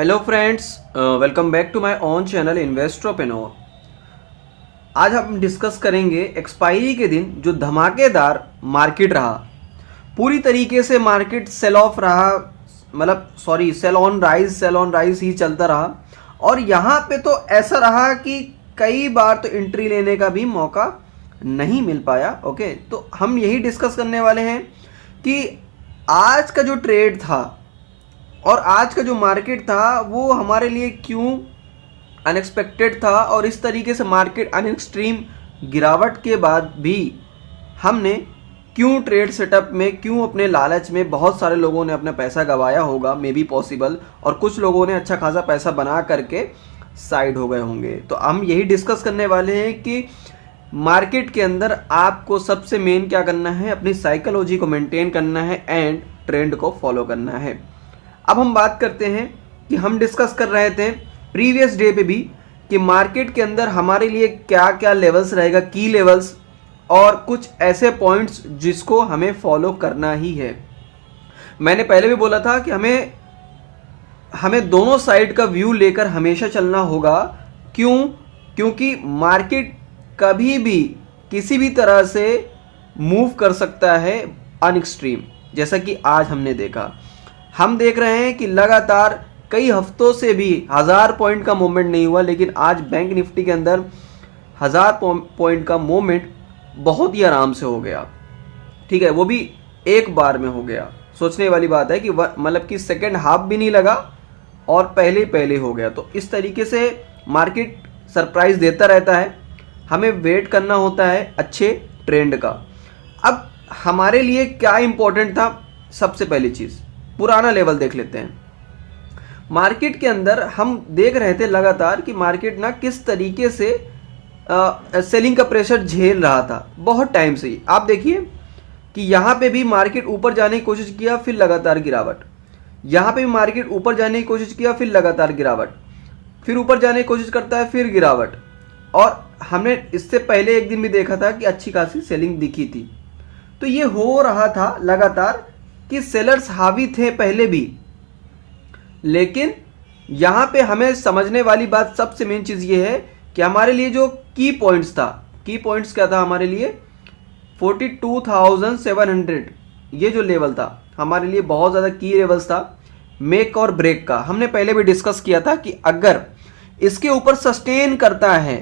Hello friends, welcome back to my own channel Investorpreneur. आज हम discuss करेंगे expiry के दिन जो धमाकेदार मार्केट रहा। पूरी तरीके से मार्केट सेल ऑफ रहा, सेल ऑन राइज ही चलता रहा। और यहाँ पे तो ऐसा रहा कि कई बार तो एंट्री लेने का भी मौका नहीं मिल पाया। ओके, तो हम यही डिस्कस करने वाले हैं कि आज का जो ट्रेड था और आज का जो मार्केट था वो हमारे लिए क्यों अनएक्सपेक्टेड था, और इस तरीके से मार्केट अनएक्सट्रीम गिरावट के बाद भी हमने क्यों ट्रेड सेटअप में, क्यों अपने लालच में बहुत सारे लोगों ने अपना पैसा गंवाया होगा, मे बी पॉसिबल, और कुछ लोगों ने अच्छा खासा पैसा बना करके साइड हो गए होंगे। तो हम यही डिस्कस करने वाले हैं कि मार्केट के अंदर आपको सबसे मेन क्या करना है, अपनी साइकोलॉजी को मेंटेन करना है एंड ट्रेंड को फॉलो करना है। अब हम बात करते हैं कि हम डिस्कस कर रहे थे प्रीवियस डे पे भी कि मार्केट के अंदर हमारे लिए क्या क्या लेवल्स रहेगा, की लेवल्स, और कुछ ऐसे पॉइंट्स जिसको हमें फॉलो करना ही है। मैंने पहले भी बोला था कि हमें दोनों साइड का व्यू लेकर हमेशा चलना होगा। क्योंकि मार्केट कभी भी किसी भी तरह से मूव कर सकता है अनएक्सट्रीम, जैसा कि आज हमने देखा। हम देख रहे हैं कि लगातार कई हफ्तों से भी 1000 पॉइंट का मूवमेंट नहीं हुआ, लेकिन आज बैंक निफ्टी के अंदर 1000 पॉइंट का मूवमेंट बहुत ही आराम से हो गया। ठीक है, वो भी एक बार में हो गया। सोचने वाली बात है कि मतलब कि सेकेंड हाफ भी नहीं लगा और पहले हो गया। तो इस तरीके से मार्केट सरप्राइज देता रहता है, हमें वेट करना होता है अच्छे ट्रेंड का। अब हमारे लिए क्या इंपॉर्टेंट था, सबसे पहली चीज़ पुराना लेवल देख लेते हैं। मार्केट के अंदर हम देख रहे थे लगातार कि मार्केट ना किस तरीके से सेलिंग का प्रेशर झेल रहा था बहुत टाइम से ही। आप देखिए कि यहाँ पे भी मार्केट ऊपर जाने की कोशिश किया, फिर लगातार गिरावट। यहाँ पे भी मार्केट ऊपर जाने की कोशिश किया, फिर लगातार गिरावट, फिर ऊपर जाने की कोशिश करता है, फिर गिरावट। और हमने इससे पहले एक दिन भी देखा था कि अच्छी खासी सेलिंग दिखी थी। तो ये हो रहा था लगातार कि सेलर्स हावी थे पहले भी। लेकिन यहाँ पे हमें समझने वाली बात, सबसे मेन चीज़ ये है कि हमारे लिए जो की पॉइंट्स था, की पॉइंट्स क्या था हमारे लिए, 42,700, ये जो लेवल था हमारे लिए बहुत ज़्यादा की लेवल्स था, मेक और ब्रेक का। हमने पहले भी डिस्कस किया था कि अगर इसके ऊपर सस्टेन करता है,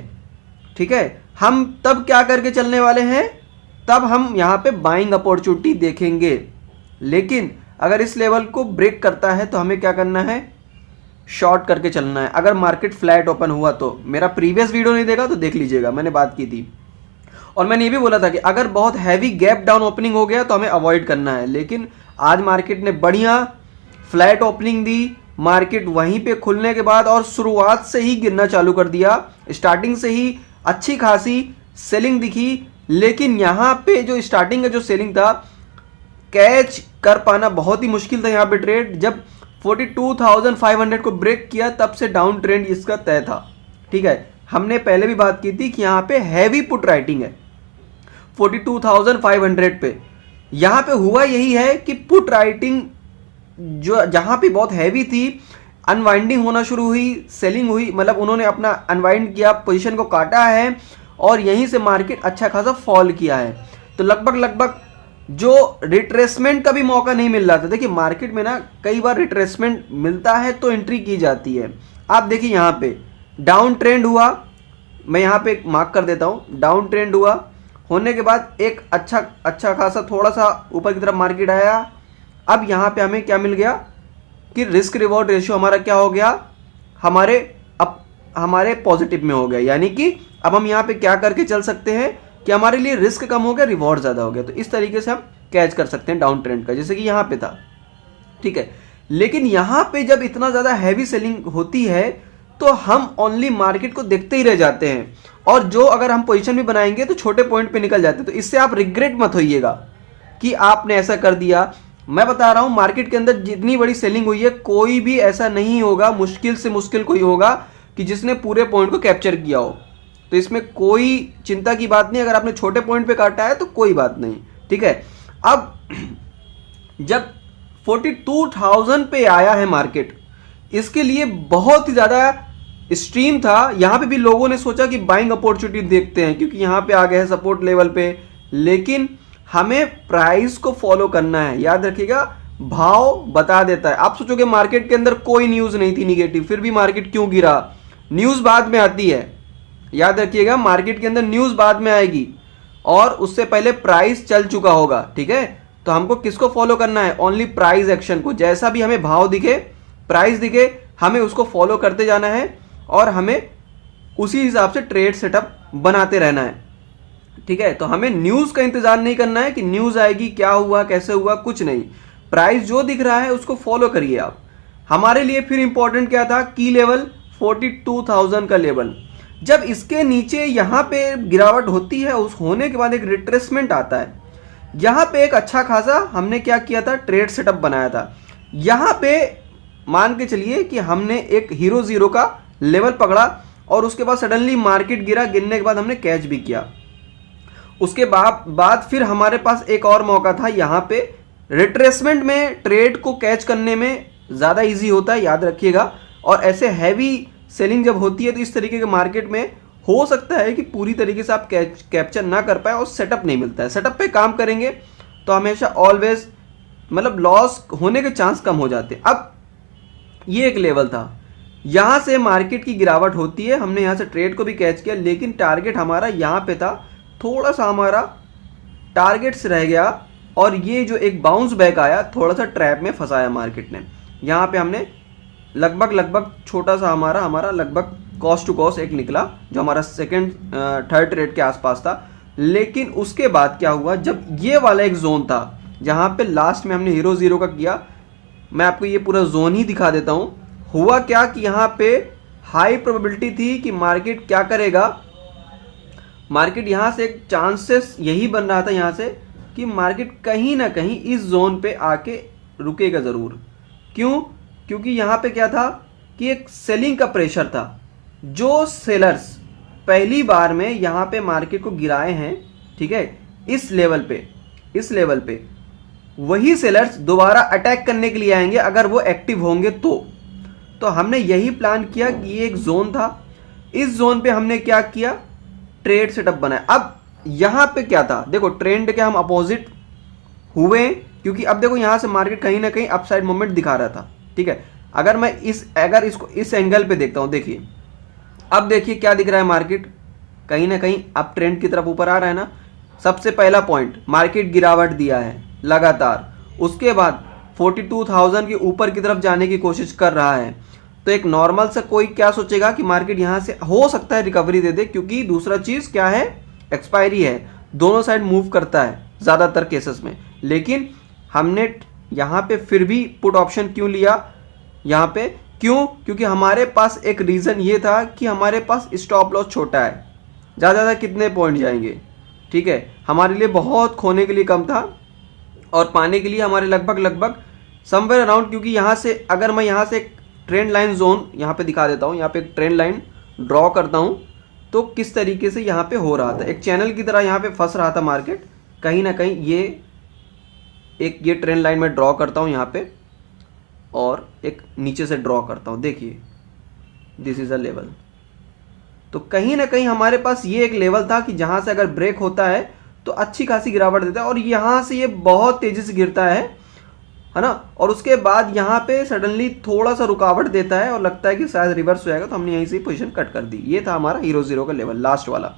ठीक है, हम तब क्या करके चलने वाले हैं, तब हम यहाँ पे बाइंग अपॉर्चुनिटी देखेंगे। लेकिन अगर इस लेवल को ब्रेक करता है तो हमें क्या करना है, शॉर्ट करके चलना है। अगर मार्केट फ्लैट ओपन हुआ तो, मेरा प्रीवियस वीडियो नहीं देखा तो देख लीजिएगा, मैंने बात की थी। और मैंने ये भी बोला था कि अगर बहुत हैवी गैप डाउन ओपनिंग हो गया तो हमें अवॉइड करना है। लेकिन आज मार्केट ने बढ़िया फ्लैट ओपनिंग दी, मार्केट वहीं पे खुलने के बाद और शुरुआत से ही गिरना चालू कर दिया। स्टार्टिंग से ही अच्छी खासी सेलिंग दिखी, लेकिन यहाँ पे जो स्टार्टिंग का जो सेलिंग था, कैच कर पाना बहुत ही मुश्किल था। यहाँ पे ट्रेड जब 42,500 को ब्रेक किया तब से डाउन ट्रेंड इसका तय था। ठीक है, हमने पहले भी बात की थी कि यहाँ पे हैवी पुट राइटिंग है 42,500 पे। यहाँ पे हुआ यही है कि पुट राइटिंग जो जहाँ पे बहुत हैवी थी, अनवाइंडिंग होना शुरू हुई, सेलिंग हुई, मतलब उन्होंने अपना अनवाइंड किया, पोजीशन को काटा है और यहीं से मार्केट अच्छा खासा फॉल किया है। तो लगभग जो रिट्रेसमेंट का भी मौका नहीं मिल रहा था। देखिए मार्केट में ना कई बार रिट्रेसमेंट मिलता है तो एंट्री की जाती है। आप देखिए यहाँ पे डाउन ट्रेंड हुआ, मैं यहाँ पे मार्क कर देता हूँ, डाउन ट्रेंड हुआ, होने के बाद एक अच्छा खासा थोड़ा सा ऊपर की तरफ मार्केट आया। अब यहाँ पे हमें क्या मिल गया कि रिस्क रिवॉर्ड रेशियो हमारा क्या हो गया, हमारे पॉजिटिव में हो गया। यानी कि अब हम यहाँ पे क्या करके चल सकते हैं कि हमारे लिए रिस्क कम हो गया, रिवॉर्ड ज़्यादा हो गया। तो इस तरीके से हम कैच कर सकते हैं डाउन ट्रेंड का, जैसे कि यहाँ पे था। ठीक है, लेकिन यहाँ पे जब इतना ज़्यादा हैवी सेलिंग होती है तो हम ओनली मार्केट को देखते ही रह जाते हैं, और जो अगर हम पोजीशन भी बनाएंगे तो छोटे पॉइंट पे निकल जाते हैं। तो इससे आप रिग्रेट मत होइएगा कि आपने ऐसा कर दिया। मैं बता रहा हूँ मार्केट के अंदर जितनी बड़ी सेलिंग हुई है, कोई भी ऐसा नहीं होगा, मुश्किल से मुश्किल कोई होगा कि जिसने पूरे पॉइंट को कैप्चर किया हो। तो इसमें कोई चिंता की बात नहीं, अगर आपने छोटे पॉइंट पे काटा है तो कोई बात नहीं। ठीक है, अब जब 42,000 पे आया है मार्केट, इसके लिए बहुत ही ज़्यादा स्ट्रीम था। यहाँ पे भी लोगों ने सोचा कि बाइंग अपॉर्चुनिटी देखते हैं क्योंकि यहाँ पे आ गए हैं सपोर्ट लेवल पे, लेकिन हमें प्राइस को फॉलो करना है। याद रखिएगा, भाव बता देता है। आप सोचोगे मार्केट के अंदर कोई न्यूज़ नहीं थी निगेटिव, फिर भी मार्केट क्यों गिरा? न्यूज़ बाद में आती है, याद रखिएगा, मार्केट के अंदर न्यूज़ बाद में आएगी और उससे पहले प्राइस चल चुका होगा। ठीक है, तो हमको किसको फॉलो करना है? ओनली प्राइस एक्शन को। जैसा भी हमें भाव दिखे, प्राइस दिखे, हमें उसको फॉलो करते जाना है और हमें उसी हिसाब से ट्रेड सेटअप बनाते रहना है। ठीक है, तो हमें न्यूज़ का इंतजार नहीं करना है कि न्यूज़ आएगी, क्या हुआ, कैसे हुआ, कुछ नहीं। प्राइस जो दिख रहा है उसको फॉलो करिए आप। हमारे लिए फिर इंपॉर्टेंट क्या था? की लेवल 42,000 का लेवल। जब इसके नीचे यहाँ पे गिरावट होती है, उस होने के बाद एक रिट्रेसमेंट आता है। यहाँ पे एक अच्छा खासा हमने क्या किया था? ट्रेड सेटअप बनाया था। यहाँ पे मान के चलिए कि हमने एक हीरो जीरो का लेवल पकड़ा और उसके बाद सडनली मार्केट गिरा। गिरने के बाद हमने कैच भी किया। उसके बाद फिर हमारे पास एक और मौका था। यहाँ पे रिट्रेसमेंट में ट्रेड को कैच करने में ज़्यादा इजी होता है, याद रखिएगा। और ऐसे हैवी सेलिंग जब होती है तो इस तरीके के मार्केट में हो सकता है कि पूरी तरीके से आप कैप्चर ना कर पाए और सेटअप नहीं मिलता है। सेटअप पे काम करेंगे तो हमेशा ऑलवेज मतलब लॉस होने के चांस कम हो जाते हैं। अब ये एक लेवल था, यहाँ से मार्केट की गिरावट होती है, हमने यहाँ से ट्रेड को भी कैच किया, लेकिन टारगेट हमारा यहाँ पे था। थोड़ा सा हमारा टारगेट से रह गया और ये जो एक बाउंस बैक आया, थोड़ा सा ट्रैप में फंसाया मार्केट ने। यहाँ पे हमने लगभग छोटा सा हमारा लगभग कॉस्ट टू कॉस्ट एक निकला, जो हमारा सेकंड थर्ड ट्रेड के आसपास था। लेकिन उसके बाद क्या हुआ? जब ये वाला एक जोन था जहाँ पे लास्ट में हमने हीरो जीरो का किया, मैं आपको ये पूरा जोन ही दिखा देता हूँ। हुआ क्या कि यहाँ पे हाई प्रोबेबिलिटी थी कि मार्केट क्या करेगा। मार्केट यहाँ से एक चांसेस यही बन रहा था यहाँ से कि मार्केट कहीं ना कहीं इस जोन पे आके रुकेगा ज़रूर। क्यों? क्योंकि यहाँ पे क्या था कि एक सेलिंग का प्रेशर था। जो सेलर्स पहली बार में यहाँ पे मार्केट को गिराए हैं, ठीक है, इस लेवल पे वही सेलर्स दोबारा अटैक करने के लिए आएंगे अगर वो एक्टिव होंगे तो हमने यही प्लान किया कि ये एक जोन था। इस जोन पे हमने क्या किया? ट्रेड सेटअप बनाया। अब यहाँ पे क्या था? देखो ट्रेंड के हम अपोजिट हुए, क्योंकि अब देखो यहाँ से मार्केट कहीं ना कहीं अपसाइड मूवमेंट दिखा रहा था। ठीक है, अगर मैं इसको इस एंगल पे देखता हूँ, देखिए अब देखिए क्या दिख रहा है, मार्केट कहीं ना कहीं अप ट्रेंड की तरफ ऊपर आ रहा है ना। सबसे पहला पॉइंट, मार्केट गिरावट दिया है लगातार, उसके बाद 42,000 के ऊपर की तरफ जाने की कोशिश कर रहा है। तो एक नॉर्मल से कोई क्या सोचेगा कि मार्केट यहाँ से हो सकता है रिकवरी दे दे, क्योंकि दूसरा चीज़ क्या है? एक्सपायरी है, दोनों साइड मूव करता है ज़्यादातर केसेस में। लेकिन हमने यहाँ पे फिर भी पुट ऑप्शन क्यों लिया? यहाँ पे क्यों? क्योंकि हमारे पास एक रीज़न ये था कि हमारे पास स्टॉप लॉस छोटा है। ज़्यादा कितने पॉइंट जाएंगे? ठीक है, हमारे लिए बहुत खोने के लिए कम था और पाने के लिए हमारे लगभग समवेयर अराउंड, क्योंकि यहाँ से अगर मैं यहाँ से एक ट्रेंड लाइन जोन यहाँ पे दिखा देता हूँ, यहाँ पे एक ट्रेंड लाइन ड्रॉ करता हूँ, तो किस तरीके से यहाँ पे हो रहा था, एक चैनल की तरह यहाँ पे फंस रहा था मार्केट कहीं ना कहीं। ये ट्रेंड लाइन में ड्रॉ करता हूँ यहाँ पे और एक नीचे से ड्रॉ करता हूँ, देखिए दिस इज़ अ लेवल। तो कहीं ना कहीं हमारे पास ये एक लेवल था कि जहाँ से अगर ब्रेक होता है तो अच्छी खासी गिरावट देता है, और यहाँ से ये बहुत तेज़ी से गिरता है ना। और उसके बाद यहाँ पे सडनली थोड़ा सा रुकावट देता है और लगता है कि शायद रिवर्स हो जाएगा, तो हमने यहीं से पोजीशन कट कर दी। ये था हमारा हीरो जीरो का लेवल, लास्ट वाला।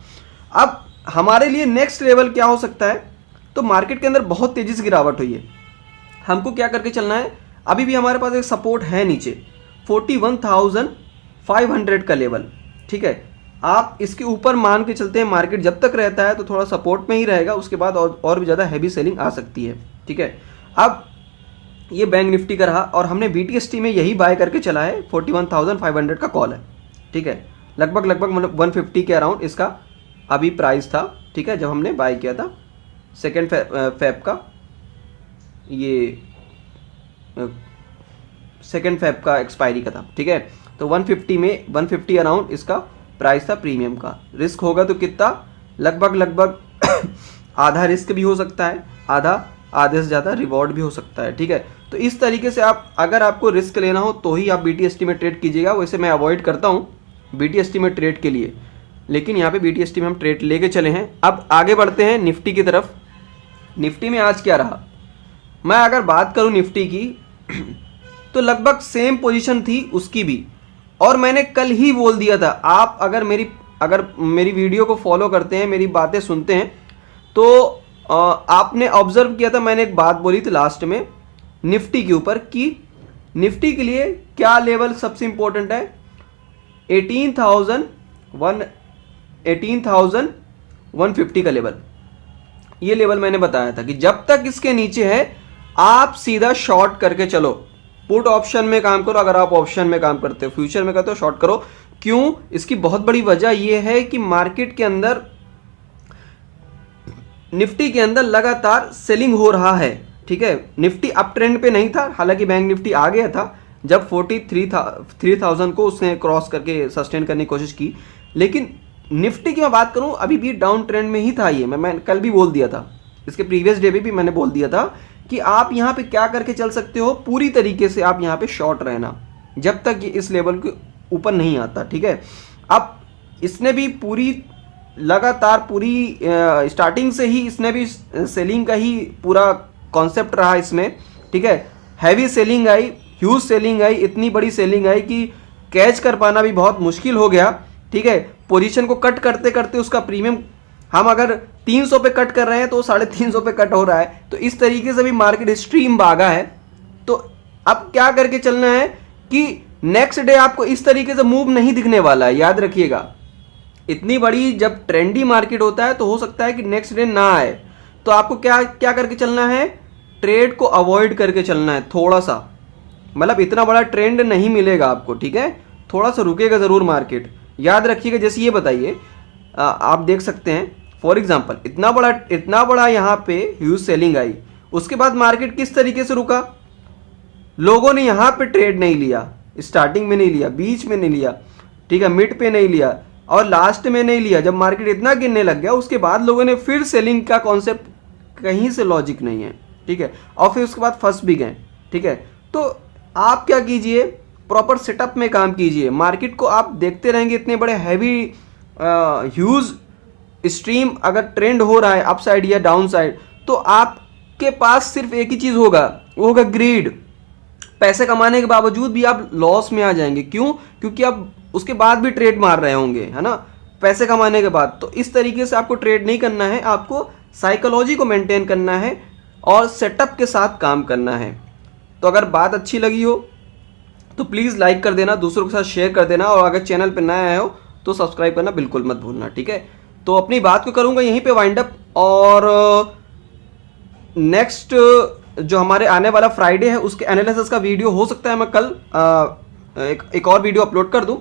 अब हमारे लिए नेक्स्ट लेवल क्या हो सकता है? तो मार्केट के अंदर बहुत तेज़ी से गिरावट हुई है, हमको क्या करके चलना है? अभी भी हमारे पास एक सपोर्ट है नीचे 41,500 का लेवल। ठीक है, आप इसके ऊपर मान के चलते हैं, मार्केट जब तक रहता है तो थोड़ा सपोर्ट में ही रहेगा, उसके बाद और भी ज़्यादा हैवी सेलिंग आ सकती है। ठीक है, अब ये बैंक निफ्टी का रहा और हमने BTST में यही बाय करके चला है। 41,500 का कॉल है। ठीक है, लगभग 150 के अराउंड इसका अभी प्राइस था। ठीक है, जब हमने बाय किया था सेकेंड फेब का, ये सेकेंड फेब का एक्सपायरी का था। ठीक है, तो 150 अराउंड इसका प्राइस था प्रीमियम का। रिस्क होगा तो कितना? लगभग आधा रिस्क भी हो सकता है, आधा आधे से ज़्यादा रिवॉर्ड भी हो सकता है, ठीक है। तो इस तरीके से आप, अगर आपको रिस्क लेना हो तो ही आप BTST में ट्रेड कीजिएगा। वैसे मैं अवॉइड करता हूँ BTST में ट्रेड के लिए, लेकिन यहाँ पे BTST में हम ट्रेड लेके चले हैं। अब आगे बढ़ते हैं निफ्टी की तरफ। निफ्टी में आज क्या रहा, मैं अगर बात करूँ निफ्टी की तो लगभग सेम पोजीशन थी उसकी भी, और मैंने कल ही बोल दिया था, आप अगर मेरी वीडियो को फॉलो करते हैं, मेरी बातें सुनते हैं, तो आपने ऑब्जर्व किया था, मैंने एक बात बोली थी लास्ट में निफ्टी के ऊपर कि निफ्टी के लिए क्या लेवल सबसे इंपॉर्टेंट है, 18,150 का लेवल। ये लेवल मैंने बताया था कि जब तक इसके नीचे है आप सीधा शॉर्ट करके चलो। पुट ऑप्शन में काम करो, अगर आप ऑप्शन में काम करते हो, फ्यूचर में करते हो, शॉर्ट करो। क्यों? इसकी बहुत बड़ी वजह यह है कि मार्केट के अंदर, निफ्टी के अंदर लगातार सेलिंग हो रहा है, ठीक है। निफ्टी अप ट्रेंड पे नहीं था, हालांकि बैंक निफ्टी आ गया था जब 43,000 को उसने क्रॉस करके सस्टेन करने की कोशिश की, लेकिन निफ्टी की मैं बात करूं अभी भी डाउन ट्रेंड में ही था। ये मैं कल भी बोल दिया था, इसके प्रीवियस डे भी मैंने बोल दिया था कि आप यहां पे क्या करके चल सकते हो, पूरी तरीके से आप यहां पे शॉर्ट रहना जब तक ये इस लेवल के ऊपर नहीं आता, ठीक है। अब इसने भी लगातार स्टार्टिंग से ही इसने भी सेलिंग का ही पूरा कॉन्सेप्ट रहा इसमें, ठीक है। हैवी सेलिंग आई, ह्यूज सेलिंग आई, इतनी बड़ी सेलिंग आई कि कैच कर पाना भी बहुत मुश्किल हो गया, ठीक है। पोजीशन को कट करते करते उसका प्रीमियम, हम अगर 300 पे कट कर रहे हैं तो 350 पे कट हो रहा है। तो इस तरीके से भी मार्केट स्ट्रीम भागा है। तो अब क्या करके चलना है कि नेक्स्ट डे आपको इस तरीके से मूव नहीं दिखने वाला है, याद रखिएगा। इतनी बड़ी जब ट्रेंडी मार्केट होता है तो हो सकता है कि नेक्स्ट डे ना आए, तो आपको क्या क्या करके चलना है, ट्रेड को अवॉइड करके चलना है थोड़ा सा। मतलब इतना बड़ा ट्रेंड नहीं मिलेगा आपको, ठीक है, थोड़ा सा रुकेगा जरूर मार्केट, याद रखिएगा। जैसे ये बताइए, आप देख सकते हैं फॉर एग्जांपल इतना बड़ा यहाँ पे ह्यूज सेलिंग आई, उसके बाद मार्केट किस तरीके से रुका, लोगों ने यहाँ पे ट्रेड नहीं लिया, स्टार्टिंग में नहीं लिया, बीच में नहीं लिया, ठीक है, मिड पे नहीं लिया और लास्ट में नहीं लिया। जब मार्केट इतना गिरने लग गया उसके बाद लोगों ने फिर सेलिंग का कॉन्सेप्ट, कहीं से लॉजिक नहीं है, ठीक है, और फिर उसके बाद फंस भी गए, ठीक है। तो आप क्या कीजिए, प्रॉपर सेटअप में काम कीजिए। मार्केट को आप देखते रहेंगे, इतने बड़े हैवी ह्यूज स्ट्रीम अगर ट्रेंड हो रहा है अप साइड या डाउन साइड, तो आपके पास सिर्फ एक ही चीज होगा, वो होगा ग्रीड। पैसे कमाने के बावजूद भी आप लॉस में आ जाएंगे। क्यों? क्योंकि आप उसके बाद भी ट्रेड मार रहे होंगे, है ना, पैसे कमाने के बाद। तो इस तरीके से आपको ट्रेड नहीं करना है, आपको साइकोलॉजी को मेंटेन करना है और सेटअप के साथ काम करना है। तो अगर बात अच्छी लगी हो तो प्लीज़ लाइक कर देना, दूसरों के साथ शेयर कर देना, और अगर चैनल पर नया आए हो तो सब्सक्राइब करना बिल्कुल मत भूलना, ठीक है। तो अपनी बात को करूँगा यहीं पे वाइंड अप, और नेक्स्ट जो हमारे आने वाला फ्राइडे है उसके एनालिसिस का वीडियो हो सकता है मैं कल एक और वीडियो अपलोड कर दूं,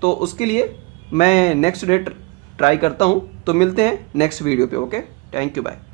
तो उसके लिए मैं नेक्स्ट डे ट्राई करता हूं। तो मिलते हैं नेक्स्ट वीडियो पे। Okay, thank you, bye.